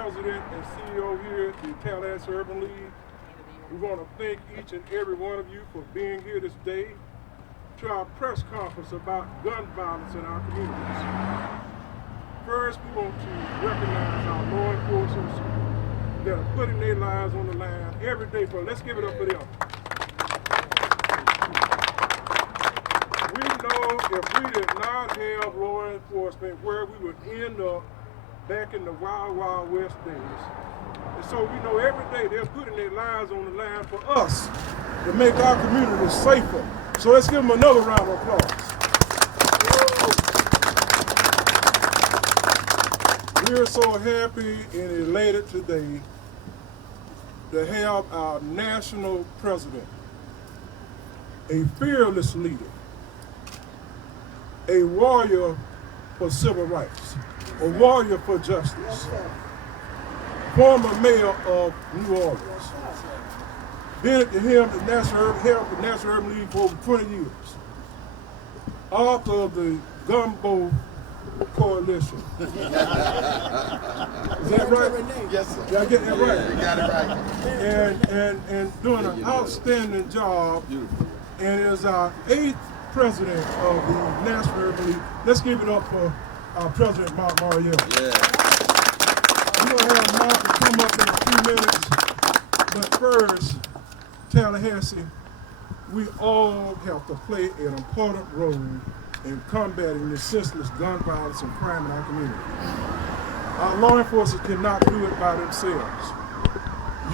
President and CEO here at the Tallahassee Urban League. We want to thank each and every one of you for being here this day to our press conference about gun violence in our communities. First, we want to recognize our law enforcers that are putting their lives on the line every day for us. Let's give it up for them. We know if we did not have law enforcement, where we would end up back in the Wild Wild West days. And so we know every day they're putting their lives on the line for us to make our communities safer. So let's give them another round of applause. We're so happy and elated today to have our national president, a fearless leader, a warrior for civil rights, a warrior for justice, former mayor of New Orleans, been at the helm of the National Urban League for over 20 years, author of the Gumbo Coalition. Is that right? Yes, sir. Did I get that right? You got it right. And doing an outstanding job, and is our 8th president of the National Urban League. Let's give it up for our president, Mark Mariel. Yeah. We're going to have Mark come up in a few minutes, but first, Tallahassee, we all have to play an important role in combating the senseless gun violence and crime in our community. Our law enforcement cannot do it by themselves.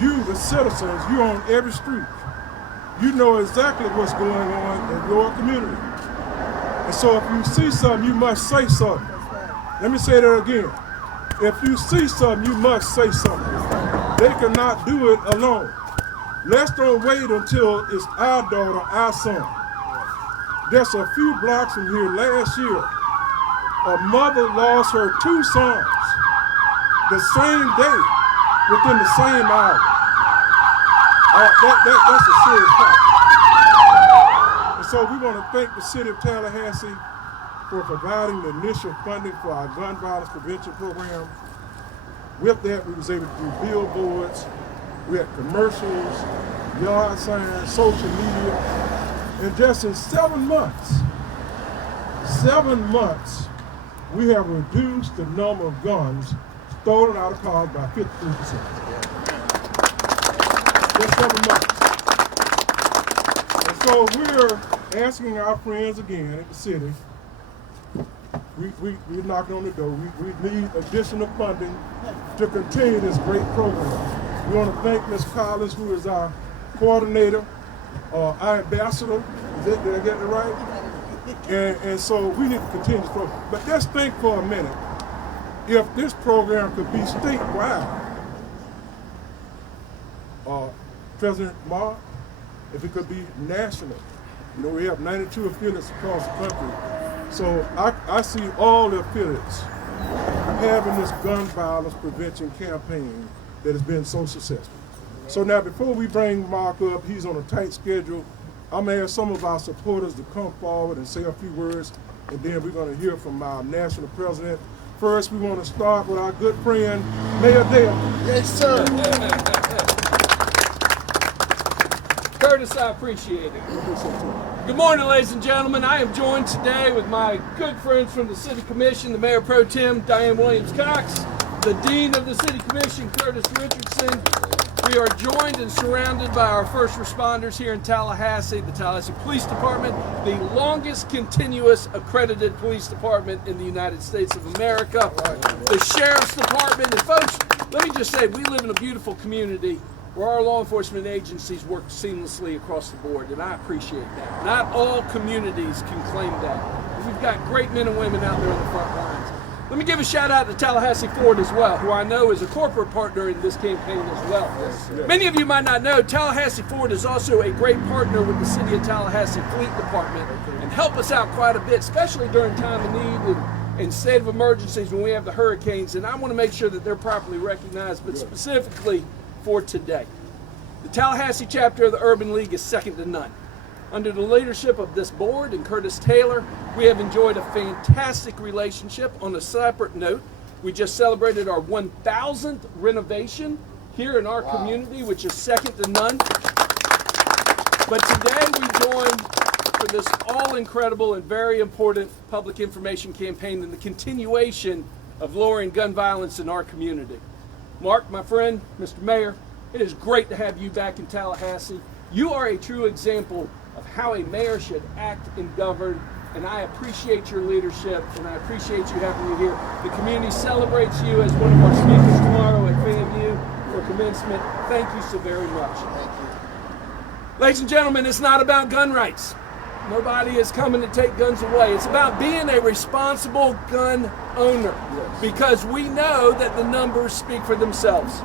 You, the citizens, you're on every street. You know exactly what's going on in your community. And so if you see something, you must say something. Let me say that again. If you see something, you must say something. They cannot do it alone. Let's don't wait until it's our daughter, our son. Just a few blocks from here last year, a mother lost her 2 sons the same day, within the same hour. That's a serious problem. And so we want to thank the city of Tallahassee for providing the initial funding for our gun violence prevention program. With that, we was able to do billboards, we had commercials, yard signs, social media, and just in 7 months, we have reduced the number of guns stolen out of cars by 53%. Just 7 months. And so we're asking our friends again at the city, we're knocking on the door. We need additional funding to continue this great program. We want to thank Ms. Collins, who is our coordinator, our ambassador. Did I get it right? And so we need to continue this program. But let's think for a minute. If this program could be statewide, President Mark, if it could be national. You know, we have 92 affiliates across the country. So I see all the affiliates having this gun violence prevention campaign that has been so successful. So now before we bring Mark up, he's on a tight schedule. I'm going to ask some of our supporters to come forward and say a few words, and then we're going to hear from our national president. First, we want to start with our good friend, Mayor Dale. Yes, sir. Curtis, I appreciate it. Good morning, ladies and gentlemen. I am joined today with my good friends from the City Commission, the Mayor Pro Tem, Diane Williams-Cox, the Dean of the City Commission, Curtis Richardson. We are joined and surrounded by our first responders here in Tallahassee, the Tallahassee Police Department, the longest continuous accredited police department in the United States of America, the Sheriff's Department. And folks, let me just say, we live in a beautiful community where our law enforcement agencies work seamlessly across the board, and I appreciate that. Not all communities can claim that. We've got great men and women out there on the front lines. Let me give a shout out to Tallahassee Ford as well, who I know is a corporate partner in this campaign as well. Yes. Many of you might not know, Tallahassee Ford is also a great partner with the City of Tallahassee Fleet Department and help us out quite a bit, especially during time of need and state of emergencies when we have the hurricanes. And I want to make sure that they're properly recognized, but specifically for today. The Tallahassee chapter of the Urban League is second to none. Under the leadership of this board and Curtis Taylor, we have enjoyed a fantastic relationship. On a separate note, We just celebrated our 1,000th renovation here in our community, which is second to none. But today we join for this all incredible and very important public information campaign and the continuation of lowering gun violence in our community. Mark, my friend, Mr. Mayor, it is great to have you back in Tallahassee. You are a true example of how a mayor should act and govern, and I appreciate your leadership, and I appreciate you having you here. The community celebrates you as one of our speakers tomorrow at FAMU for commencement. Thank you so very much. Thank you. Ladies and gentlemen, it's not about gun rights. Nobody is coming to take guns away. It's about being a responsible gun owner, because we know that the numbers speak for themselves.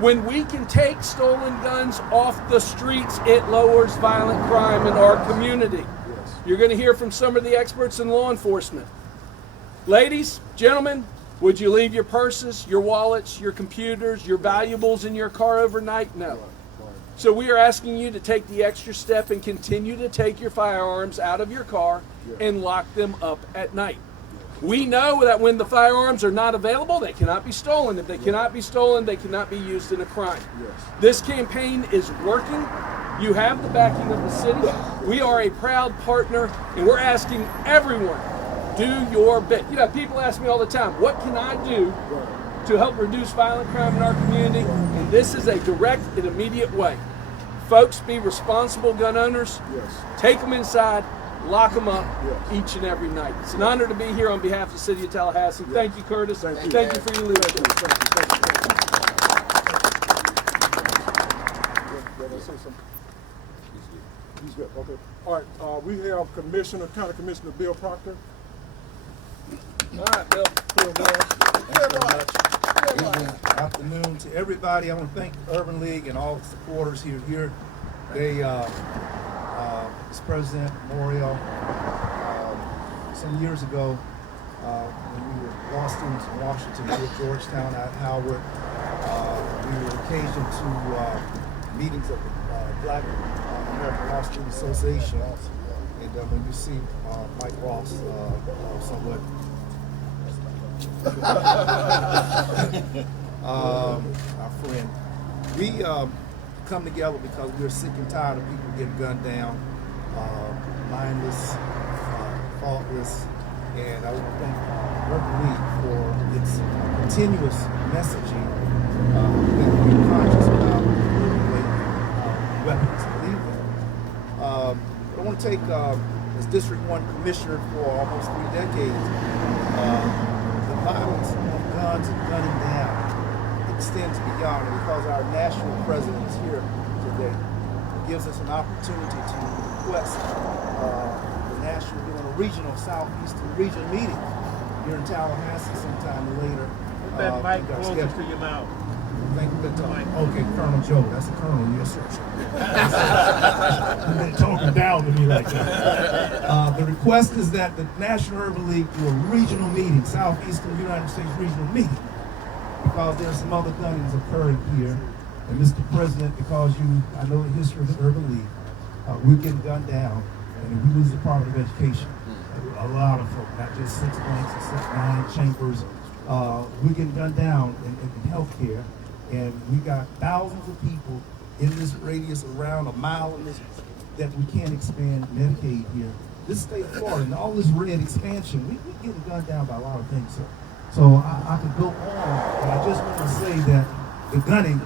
When we can take stolen guns off the streets, it lowers violent crime in our community. You're going to hear from some of the experts in law enforcement. Ladies, gentlemen, would you leave your purses, your wallets, your computers, your valuables in your car overnight? No. So we are asking you to take the extra step and continue to take your firearms out of your car and lock them up at night. We know that when the firearms are not available, they cannot be stolen. If they cannot be stolen, they cannot be used in a crime. This campaign is working. You have the backing of the city. We are a proud partner, and we're asking everyone, do your bit. You know, people ask me all the time, what can I do to help reduce violent crime in our community? And this is a direct and immediate way. Folks, be responsible gun owners. Take them inside, lock them up each and every night. It's an honor to be here on behalf of the city of Tallahassee. Thank you, Curtis. Thank you for your leadership. He's good. Okay. All right. We have County Commissioner Bill Proctor. All right, Bill. Good afternoon to everybody. I want to thank Urban League and all the supporters here. They, Mr. President Memorial, some years ago, when we were law students in Washington, we were at Georgetown at Howard. We were occasioned to meetings of the Black American Law Student Association. And when you see Mike Ross, somewhat our friend, we come together because we're sick and tired of people getting gunned down, mindless, thoughtless, and I want to thank Urban League for its continuous messaging that we're conscious about regulating weapons. I want to take, as District 1 Commissioner for almost 3 decades, the violence of guns and gunning down extends beyond, and because our national president is here today, it gives us an opportunity to request the national, doing a regional, southeastern region meeting here in Tallahassee sometime later. Put that mic closer to your mouth. Thank you, okay, Colonel Joe, that's the Colonel, yes, sir. You've been talking down to me like that. The request is that the National Urban League do a regional meeting, Southeastern United States regional meeting, because there's some other gunnings occurring here. And Mr. President, because I know the history of the Urban League, we're getting gunned down, and if we lose the Department of Education, a lot of folk, not just 6 banks and 9 chambers, we're getting gunned down in healthcare. And we got thousands of people in this radius around a mile in this that we can't expand Medicaid here. This state of Florida and all this red expansion, we're getting gunned down by a lot of things, sir. So I could go on, but I just want to say that the gunning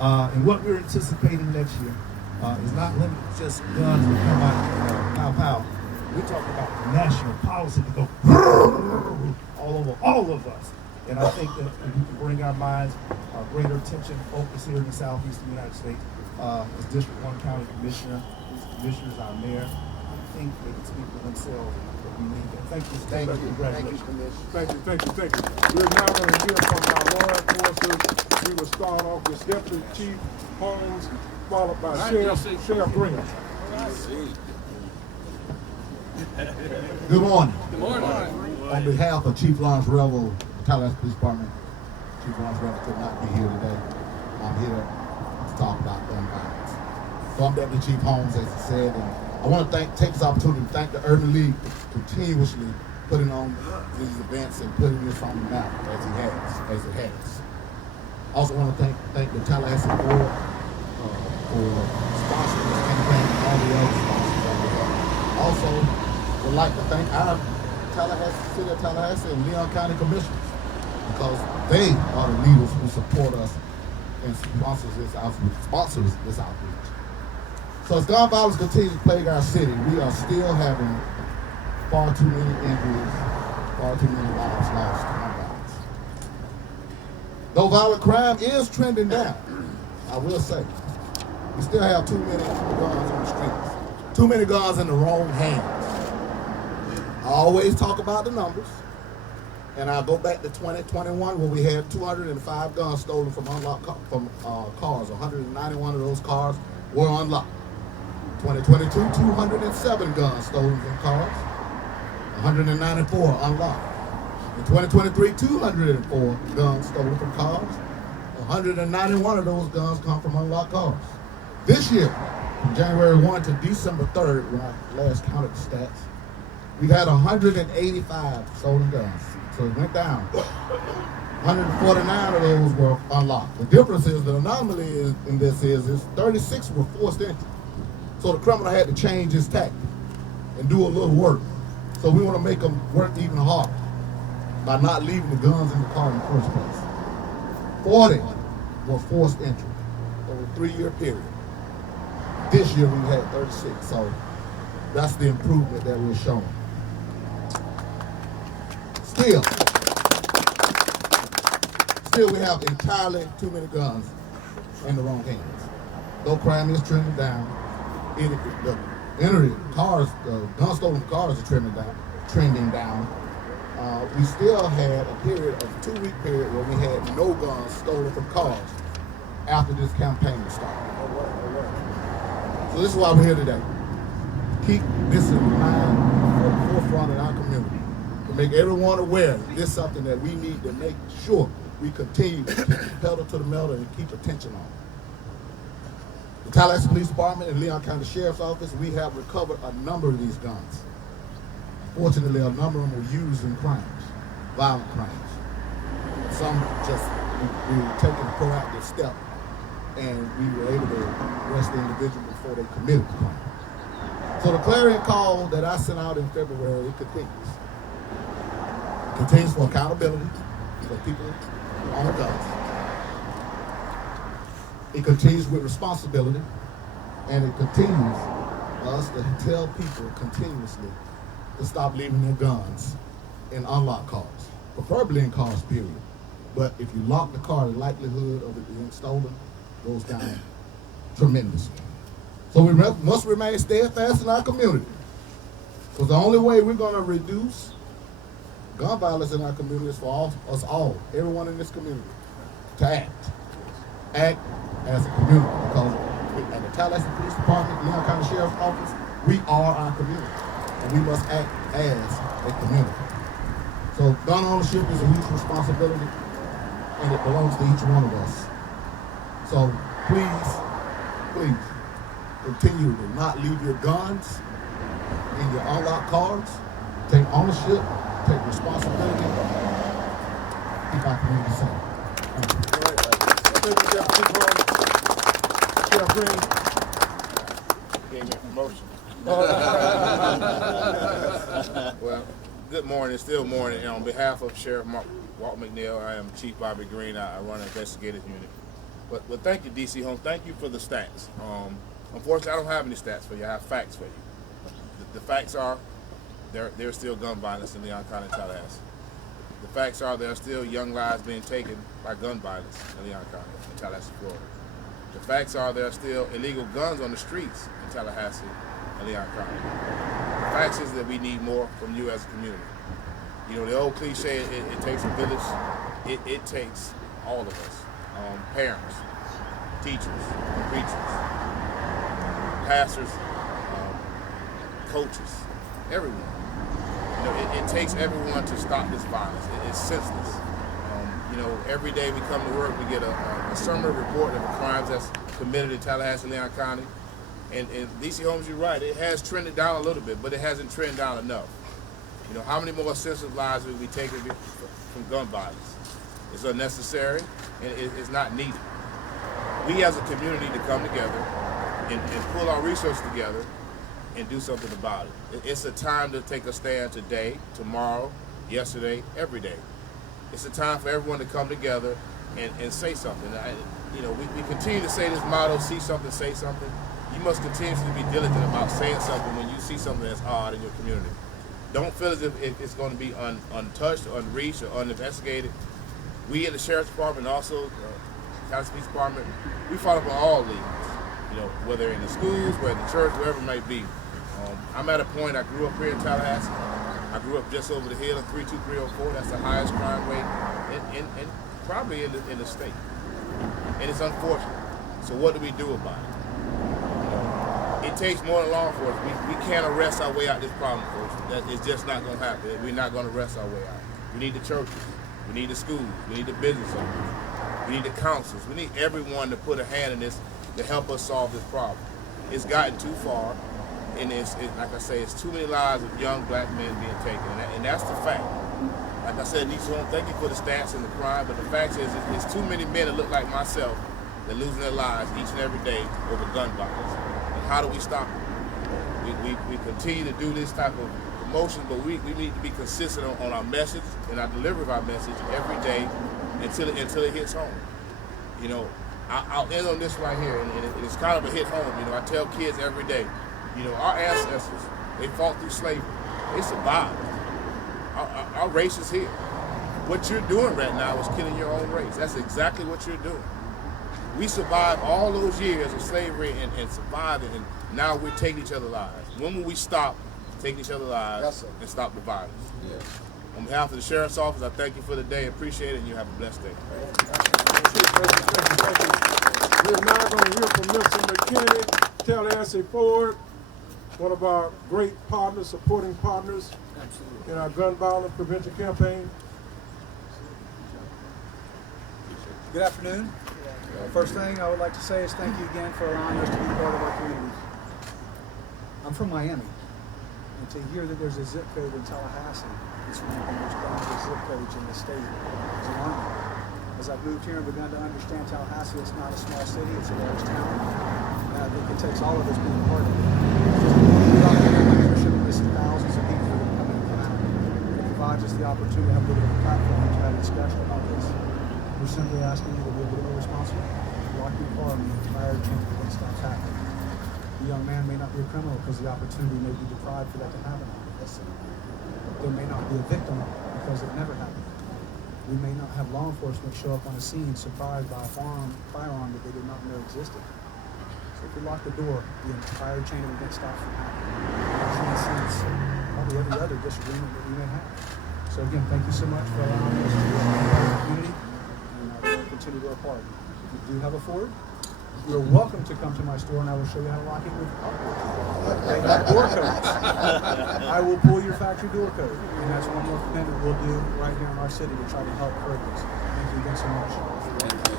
and what we're anticipating next year is not limited to just guns that come out pow pow. We're talking about the national policy to go all over all of us. And I think that if we can bring our minds greater attention, focus here in the southeastern United States, as District 1 County Commissioner, these commissioners, our mayor, I think they can speak for themselves. But we need that. Thank you. Thank you. Congratulations. Thank you, Thank you. We're now going to hear from our law enforcers. We will start off with Deputy Chief Holmes, followed by Sheriff Green. Good morning. Good morning. On behalf of Chief Lawrence Revel, Tallahassee Police Department, Chief Lawrence Revel could not be here today. I'm here to talk about gun violence. So I'm Deputy Chief Holmes, as he said, and I want to take this opportunity to thank the Urban League for continuously putting on these events and putting this on the map as it has. Also want to thank the Tallahassee Board for sponsoring this campaign and all the other sponsors that we have. Also would like to thank our City of Tallahassee and Leon County Commissioners, because they are the leaders who support us and sponsors this outreach. So as gun violence continues to plague our city, we are still having far too many injuries, far too many lives lost to gun violence. Though violent crime is trending down, I will say, we still have too many guns on the streets, too many guns in the wrong hands. I always talk about the numbers, and I'll go back to 2021 where we had 205 guns stolen from unlocked cars. 191 of those cars were unlocked. 2022, 207 guns stolen from cars. 194 unlocked. In 2023, 204 guns stolen from cars. 191 of those guns come from unlocked cars. This year, from January 1 to December 3rd, when I last counted the stats, we had 185 stolen guns. So it went down. 149 of those were unlocked. The difference is, the anomaly in this is 36 were forced entry. So the criminal had to change his tactic and do a little work. So we want to make them work even harder by not leaving the guns in the car in the first place. 40 were forced entry over a 3-year period. This year we had 36, so that's the improvement that we're showing. Still we have entirely too many guns in the wrong hands. Though crime is trending down, the gun stolen cars are trending down. We still had a period of 2-week period where we had no guns stolen from cars after this campaign was started. So this is why we're here today. Keep this in mind, forefront in our community, to make everyone aware that this is something that we need to make sure we continue to keep the pedal to the metal and keep attention on. The Tallahassee Police Department and Leon County Sheriff's Office, we have recovered a number of these guns. Fortunately, a number of them were used in crimes, violent crimes. Some just, we were taking a proactive step and we were able to arrest the individual before they committed the crime. So the clarion call that I sent out in February, it continues. It continues for accountability for people on the guns. It continues with responsibility, and it continues for us to tell people continuously to stop leaving their guns in unlocked cars, preferably in cars, period. But if you lock the car, the likelihood of it being stolen goes down tremendously. So we must remain steadfast in our community, because the only way we're going to reduce gun violence in our community is for us all, everyone in this community, to act as a community. Because at the Tallahassee Police Department, Leon County Sheriff's Office, we are our community, and we must act as a community. So gun ownership is a huge responsibility, and it belongs to each one of us. So please, continue to not leave your guns in your unlocked cars. Take ownership, take responsibility, keep our community safe. Thank you, Sheriff Green. Gave me a promotion. Well, good morning. It's still morning. And on behalf of Sheriff Walt McNeil, I am Chief Bobby Green. I run an investigative unit. But thank you, DC Home. Thank you for the stats. Unfortunately, I don't have any stats for you. I have facts for you. The facts are there's still gun violence in Leon County, Tallahassee. The facts are there are still young lives being taken by gun violence in Leon County, in Tallahassee, Florida. The facts are there are still illegal guns on the streets in Tallahassee and Leon County. The facts is that we need more from you as a community. You know, the old cliche, it takes a village. It takes all of us, parents, teachers, preachers, pastors, coaches, everyone. You know, it takes everyone to stop this violence. It's senseless. You know, every day we come to work, we get a summary report of the crimes that's committed in Tallahassee, Leon County. And DC Holmes, you're right, it has trended down a little bit, but it hasn't trended down enough. You know, how many more senseless lives will be taken from gun violence? It's unnecessary and it's not needed. We as a community need to come together and pull our resources together and do something about it. It's a time to take a stand today, tomorrow, yesterday, every day. It's a time for everyone to come together and say something. You know, we continue to say this motto, see something, say something. You must continuously be diligent about saying something when you see something that's odd in your community. Don't feel as if it's going to be untouched, unreached, or uninvestigated. We at the Sheriff's Department, also Tallahassee Police Department, we follow up on all leads. You know, whether in the schools, whether in the church, wherever it may be. I'm at a point, I grew up here in Tallahassee. I grew up just over the hill in 32304. That's the highest crime rate in probably in the state. And it's unfortunate. So what do we do about it? It takes more than law enforcement. We can't arrest our way out of this problem, folks. It's just not going to happen. We're not going to arrest our way out. We need the churches. We need the schools. We need the business owners. We need the councils. We need everyone to put a hand in this to help us solve this problem. It's gotten too far, and like I say, it's too many lives of young black men being taken, and that's the fact. Like I said, thank you for the stats and the crime, but the fact is, it's too many men that look like myself that are losing their lives each and every day over gun violence. And how do we stop it? We continue to do this type of promotion, but we need to be consistent on our message and our delivery of our message every day until it hits home. You know, I'll end on this right here, and it's kind of a hit home. You know, I tell kids every day, you know, our ancestors, they fought through slavery. They survived. Our race is here. What you're doing right now is killing your own race. That's exactly what you're doing. We survived all those years of slavery and surviving, and now we're taking each other's lives. When will we stop taking each ot's lives and stop the violence? Yes. On behalf of the Sheriff's Office, I thank you for the day. Appreciate it, and you have a blessed day. Thank you. We're now going to hear from Mr. McKinney, Tallahassee Ford, one of our great partners, supporting partners in our gun violence prevention campaign. Good afternoon. First thing I would like to say is thank you again for allowing us to be part of our community. I'm from Miami, and to hear that there's a zip code in Tallahassee, it's one of the most dangerous zip codes in the state, is alarming. As I've moved here and begun to understand Tallahassee, it's not a small city, it's a large town, and I think it takes all of us being part of it. Membership lists thousands of people that come in and out. It provides us the opportunity to have a little bit of a platform to have a discussion about this. We're simply asking you to be a little more responsible. Lock your car and the entire chain of what stops happening. The young man may not be a criminal because the opportunity may be deprived for that to happen. There may not be a victim because it never happened. We may not have law enforcement show up on a scene surprised by a firearm that they did not know existed. So if we lock the door, the entire chain of events stops from happening. That's in a sense probably every other disagreement that we may have. So again, thank you so much for allowing us to be a part of the community, and I will continue to work hard. If you do have a Ford, you're welcome to come to my store and I will show you how to lock it with door codes. I will pull your factory door code, and that's one more commitment we'll do right here in our city to try to help further this. Thank you again so much.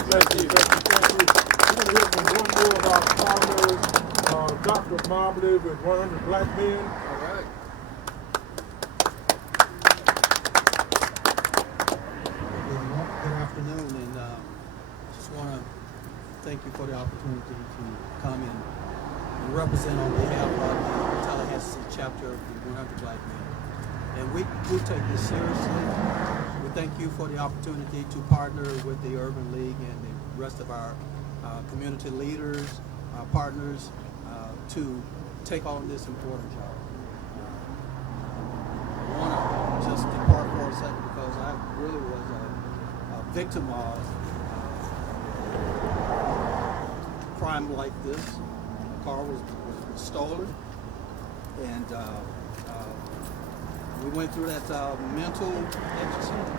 Thank you. We're going to hear from one more of our partners, Dr. Mobley with 100 Black Men. All right. Good afternoon, and just want to thank you for the opportunity to come and represent on behalf of the Tallahassee chapter of the 100 Black Men. And we take this seriously. We thank you for the opportunity to partner with the Urban League and the rest of our community leaders, our partners, to take on this important job. I want to just depart for a second because I really was a victim of crime like this. A car was stolen, and we went through that mental exercise,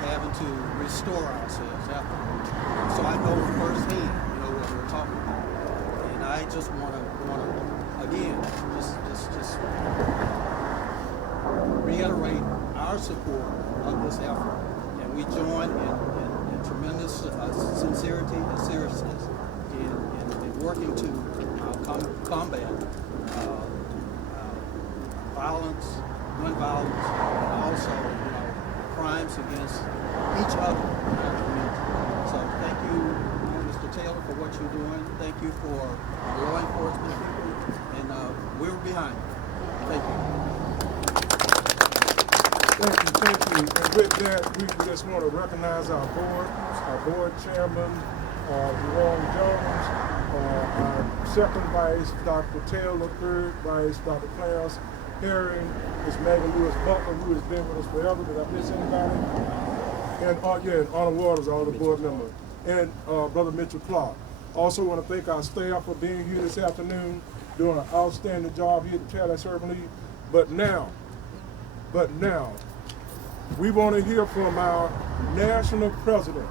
having to restore ourselves afterwards. So I know firsthand, what we're talking about, and I just want to again just reiterate our support of this effort, and we join in tremendous sincerity and seriousness in working to combat violence, gun violence, and also, crimes against each other in our community. So thank you, Mr. Taylor, for what you're doing. Thank you for law enforcement people, and we're behind you. Thank you. Thank you. And with that, we just want to recognize our board chairman, Jerome Jones, our second vice, Dr. Taylor, third vice, Dr. Clarence Herring, Ms. Megan Lewis Butler, who has been with us forever. Did I miss anybody? And Honor Waters, all the board members, and Brother Mitchell Clark. Also want to thank our staff for being here this afternoon, doing an outstanding job here at the Tallahassee Urban League. But now, we want to hear from our national president,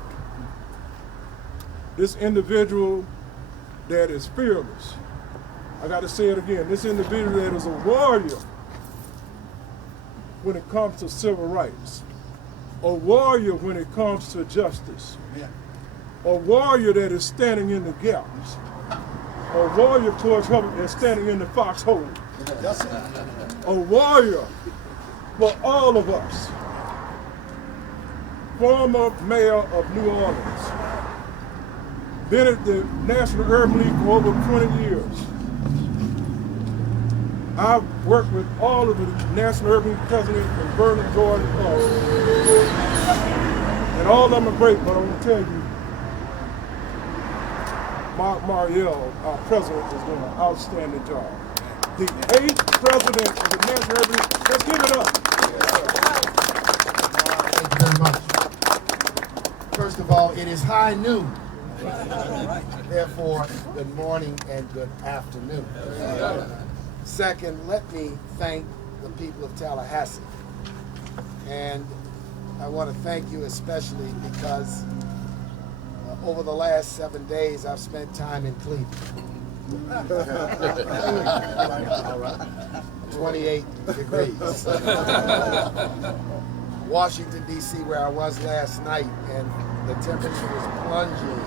this individual that is fearless. I got to say it again, this individual that is a warrior when it comes to civil rights, a warrior when it comes to justice, a warrior that is standing in the gaps, a warrior towards help that's standing in the foxhole, a warrior for all of us. Former mayor of New Orleans, been at the National Urban League for over 20 years. I've worked with all of the National Urban League presidents from Vernon, Jordan, and all of them are great, but I want to tell you, Mark Mariel, our president, is doing an outstanding job. The 8th president of the National Urban League, let's give it up. Thank you very much. First of all, it is high noon. Therefore, good morning and good afternoon. Second, let me thank the people of Tallahassee. And I want to thank you especially because over the last 7 days, I've spent time in Cleveland. 28 degrees. Washington, D.C., where I was last night, and the temperature was plunging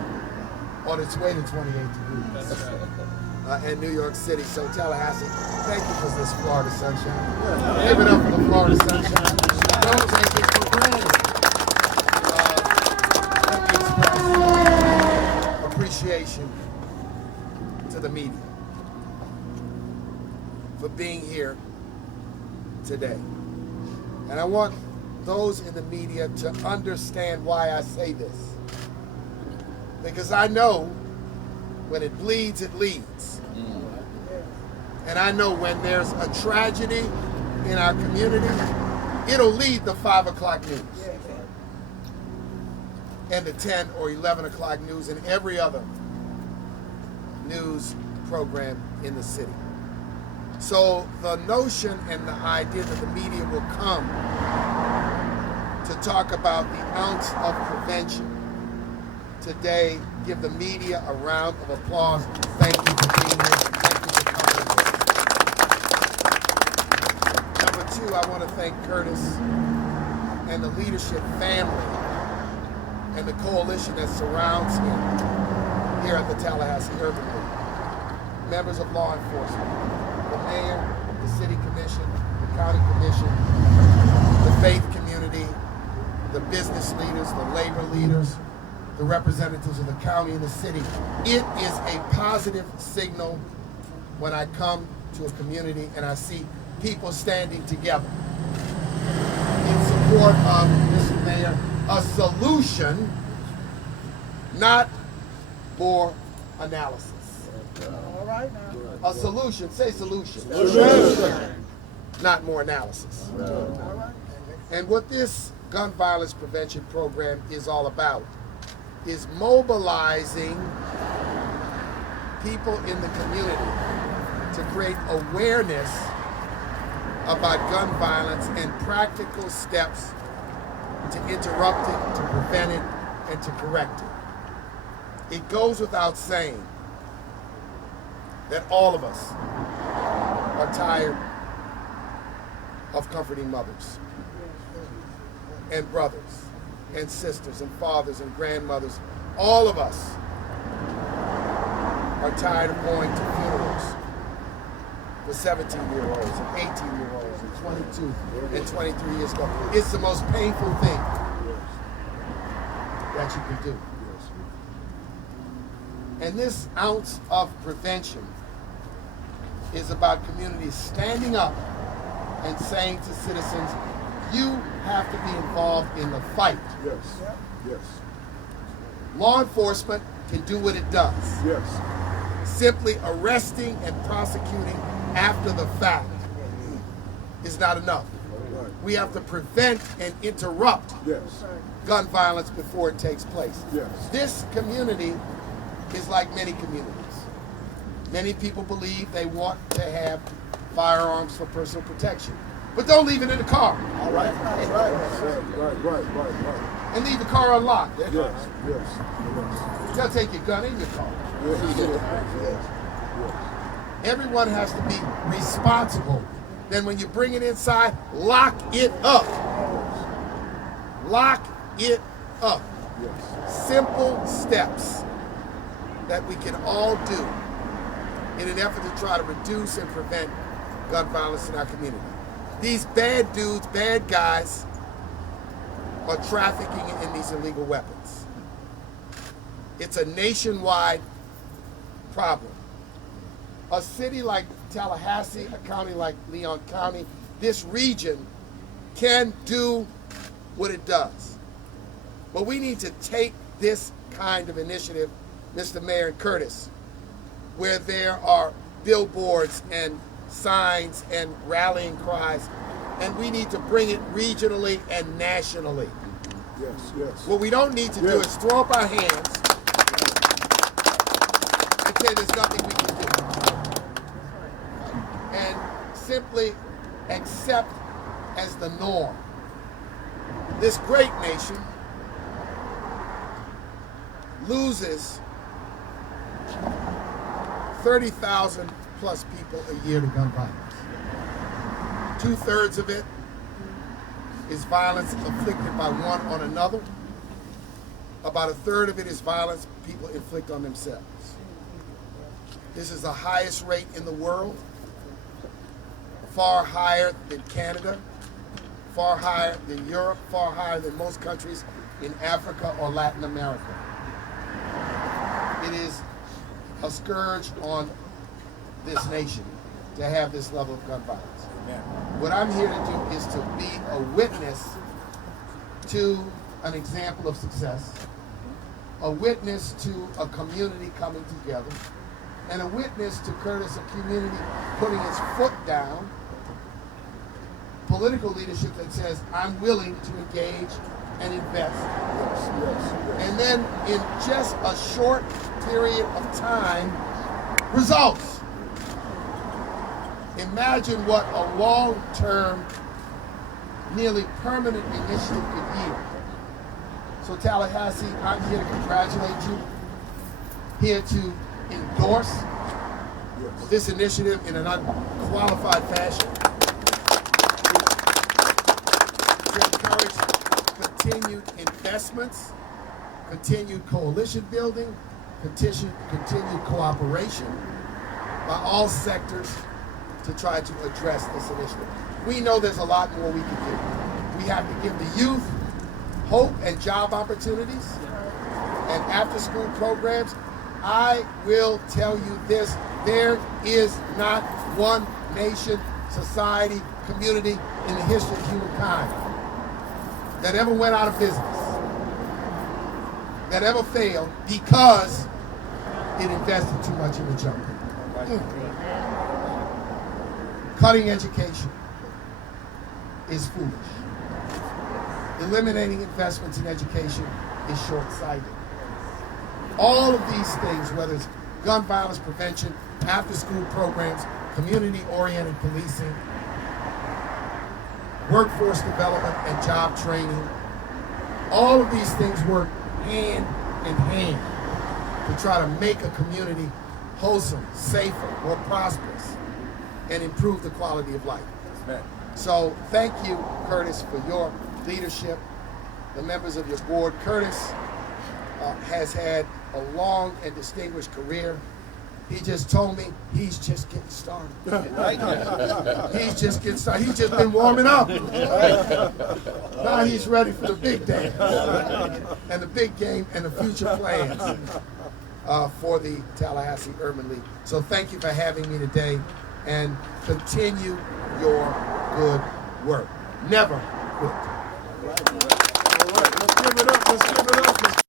on its way to 28 degrees. And New York City. So Tallahassee, thank you for this Florida sunshine. Give it up for the Florida sunshine. Don't take it for granted. Let me express appreciation to the media for being here today. And I want those in the media to understand why I say this. Because I know when it bleeds, it leads. And I know when there's a tragedy in our community, it'll lead the 5 o'clock news. And the 10 or 11 o'clock news and every other news program in the city. So the notion and the idea that the media will come to talk about the ounce of prevention today, give the media a round of applause. Thank you for being here. Thank you for coming. Number two, I want to thank Curtis and the leadership family and the coalition that surrounds him here at the Tallahassee Urban League. Members of law enforcement, the mayor, the city commission, the county commission, the faith community, the business leaders, the labor leaders, the representatives of the county and the city. It is a positive signal when I come to a community and I see people standing together in support of, Mr. Mayor, a solution, not more analysis. All right now. A solution, say solution. Not more analysis. And what this gun violence prevention program is all about is mobilizing people in the community to create awareness about gun violence and practical steps to interrupt it, to prevent it, and to correct it. It goes without saying that all of us are tired of comforting mothers and brothers and sisters and fathers and grandmothers. All of us are tired of going to funerals for 17-year-olds and 18-year-olds and 22 and 23 years old. It's the most painful thing that you can do. And this ounce of prevention is about communities standing up and saying to citizens, you have to be involved in the fight. Yes. Yes. Law enforcement can do what it does. Yes. Simply arresting and prosecuting after the fact is not enough. Right. We have to prevent and interrupt Yes. gun violence before it takes place. Yes. This community is like many communities. Many people believe they want to have firearms for personal protection, but don't leave it in the car. All right. Right. And leave the car unlocked. Yes. They'll take your gun in your car. Yes. Everyone has to be responsible. Then when you bring it inside, lock it up. Lock it up. Yes. Simple steps that we can all do in an effort to try to reduce and prevent gun violence in our community. These bad dudes, bad guys, are trafficking in these illegal weapons. It's a nationwide problem. A city like Tallahassee, a county like Leon County, this region can do what it does. But we need to take this kind of initiative, Mr. Mayor and Curtis, where there are billboards and signs and rallying cries, and we need to bring it regionally and nationally. Yes. What we don't need to do is throw up our hands and say there's nothing we can do. And simply accept as the norm. This great nation loses 30,000 plus people a year to gun violence. 2/3 of it is violence inflicted by one on another. About 1/3 of it is violence people inflict on themselves. This is the highest rate in the world, far higher than Canada, far higher than Europe, far higher than most countries in Africa or Latin America. It is a scourge on this nation to have this level of gun violence. What I'm here to do is to be a witness to an example of success, a witness to a community coming together, and a witness to Curtis, a community putting its foot down, political leadership that says, I'm willing to engage and invest. And then in just a short period of time, results. Imagine what a long-term, nearly permanent initiative could yield. So Tallahassee, I'm here to congratulate you, here to endorse this initiative in an unqualified fashion, to encourage continued investments, continued coalition building, continued cooperation by all sectors to try to address this initiative. We know there's a lot more we can do. We have to give the youth hope and job opportunities and after-school programs. I will tell you this, there is not one nation, society, community in the history of humankind that ever went out of business, that ever failed because it invested too much in the jungle. Cutting education is foolish. Eliminating investments in education is short-sighted. All of these things, whether it's gun violence prevention, after-school programs, community-oriented policing, workforce development and job training, all of these things work hand in hand to try to make a community wholesome, safer, more prosperous, and improve the quality of life. So thank you, Curtis, for your leadership, the members of your board. Curtis has had a long and distinguished career. He just told me he's just getting started. He's just getting started. He's just been warming up. Now he's ready for the big dance and the big game and the future plans for the Tallahassee Urban League. So thank you for having me today, and continue your good work. Never quit.